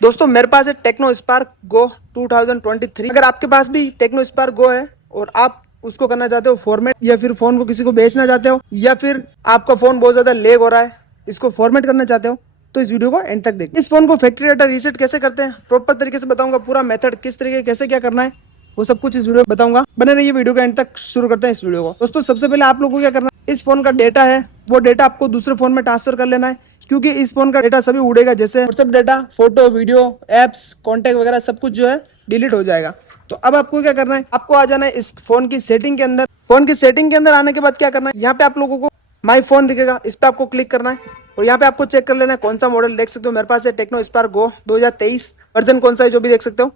दोस्तों मेरे पास है टेक्नो स्पार्क गो 2023। अगर आपके पास भी टेक्नो स्पार्क गो है और आप उसको करना चाहते हो फॉर्मेट, या फिर फोन को किसी को बेचना चाहते हो, या फिर आपका फोन बहुत ज्यादा लेग हो रहा है, इसको फॉर्मेट करना चाहते हो, तो इस वीडियो को एंड तक देखिए। इस फोन को फैक्ट्री डाटा रीसेट कैसे करते हैं प्रॉपर तरीके से बताऊंगा, पूरा मेथड किस तरीके कैसे क्या करना है वो सब कुछ इस वीडियो में बताऊंगा। बने रहिए वीडियो का एंड तक। शुरू करते हैं इस वीडियो को। दोस्तों सबसे पहले आप लोगों को क्या करना है, इस फोन का डेटा है वो डेटा आपको दूसरे फोन में ट्रांसफर कर लेना है, क्योंकि इस फोन का डेटा सभी उड़ेगा, जैसे WhatsApp data, photo, video, apps, contact वगैरह सब कुछ जो है डिलीट हो जाएगा। तो अब आपको क्या करना है, आपको आ जाना है इस फोन की सेटिंग के अंदर। फोन की सेटिंग के अंदर आने के बाद क्या करना है, यहाँ पे आप लोगों को माई फोन दिखेगा, इस पे आपको क्लिक करना है और यहाँ पे आपको चेक कर लेना है कौन सा मॉडल। देख सकते हो मेरे पास है टेक्नो स्पार्क गो 2023, वर्जन कौन सा है जो भी देख सकते हो।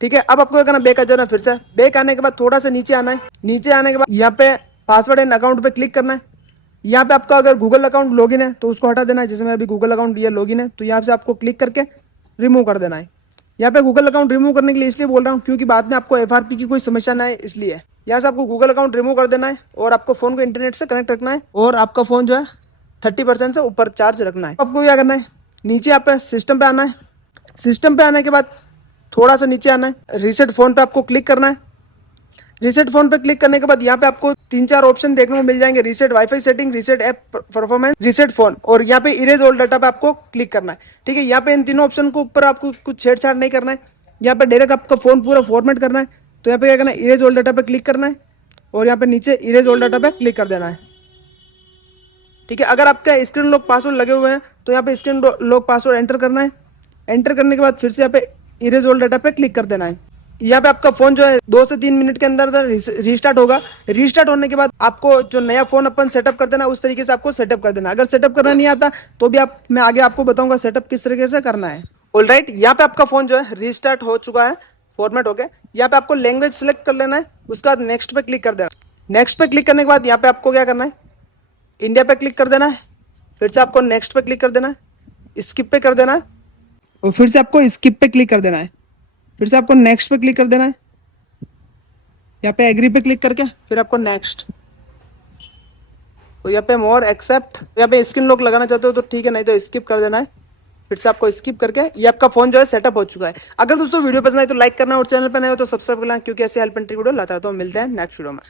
ठीक है, अब आपको क्या करना, बैक आ जाना, फिर से बैक आने के बाद थोड़ा सा नीचे आना है। नीचे आने के बाद यहाँ पे पासवर्ड एंड अकाउंट पे क्लिक करना है। यहाँ पे आपका अगर गूगल अकाउंट लॉगिन है तो उसको हटा देना है, जैसे मेरा भी गूगल अकाउंट ये लॉगिन है, तो यहाँ से आपको क्लिक करके रिमूव कर देना है। यहाँ पे गूगल अकाउंट रिमूव करने के लिए इसलिए बोल रहा हूँ क्योंकि बाद में आपको एफआरपी की कोई समस्या ना है, इसलिए यहाँ से आपको गूगल अकाउंट रिमूव कर देना है और आपको फोन को इंटरनेट से कनेक्ट रखना है और आपका फोन जो है 30% से ऊपर चार्ज रखना है। आपको क्या करना है, नीचे आप सिस्टम पे आना है। सिस्टम पे आने के बाद थोड़ा सा नीचे आना है, रीसेट फोन पे आपको क्लिक करना है। रीसेट फोन पे क्लिक करने के बाद यहाँ पे आपको 3-4 ऑप्शन देखने को मिल जाएंगे, reset wifi setting, reset app performance, reset phone, और यहाँ पे इरेज ओल्ड डाटा पे आपको क्लिक करना है। ठीक है, यहाँ पे इन तीनों ऑप्शन को ऊपर आपको कुछ छेड़छाड़ नहीं करना है, यहाँ पे डायरेक्ट आपका फोन पूरा फॉर्मेट करना है। तो यहाँ पे क्या करना है, इरेज ओल्ड डाटा पे क्लिक करना है और यहाँ पे नीचे इरेज ओल्ड डाटा पे क्लिक कर देना है। ठीक है, अगर आपका स्क्रीन लॉक पासवर्ड लगे हुए हैं तो यहाँ पे स्क्रीन लॉक पासवर्ड एंटर करना है। एंटर करने के बाद फिर से यहाँ पे इरेज ओल्ड डाटा पे क्लिक कर देना है। यहाँ पे आपका फोन जो है 2 से 3 मिनट के अंदर रीस्टार्ट होगा। रीस्टार्ट होने के बाद आपको जो नया फोन अपन सेटअप कर देना उस तरीके से आपको सेटअप कर देना। अगर सेटअप करना नहीं आता तो भी मैं आगे आपको बताऊंगा सेटअप किस तरीके से करना है। ऑलराइट, यहाँ पे आपका फोन जो है रीस्टार्ट हो चुका है, फॉर्मेट हो गया। यहाँ पे आपको लैंग्वेज सिलेक्ट कर लेना है, उसके बाद नेक्स्ट पे क्लिक कर देना। नेक्स्ट पे क्लिक करने के बाद यहाँ पे आपको क्या करना है, इंडिया पे क्लिक कर देना है, फिर से आपको नेक्स्ट पे क्लिक कर देना है, स्किप पे कर देना है और फिर से आपको स्किप पे क्लिक कर देना है, फिर से आपको नेक्स्ट पे क्लिक कर देना है, यहाँ पे एग्री पे क्लिक करके फिर आपको नेक्स्ट, और यहाँ पे मोर एक्सेप्ट। यहाँ पे स्क्रीन लॉक लगाना चाहते हो तो ठीक है, नहीं तो स्किप कर देना है। फिर से आपको स्किप करके ये आपका फोन जो है सेटअप हो चुका है। अगर दोस्तों वीडियो पसंद आए तो लाइक करना और चैनल पर नए हो तो सब्सक्राइब करना, क्योंकि ऐसे हेल्प एंड ट्रिक वीडियो लाता है। तो मिलते हैं नेक्स्ट वीडियो में।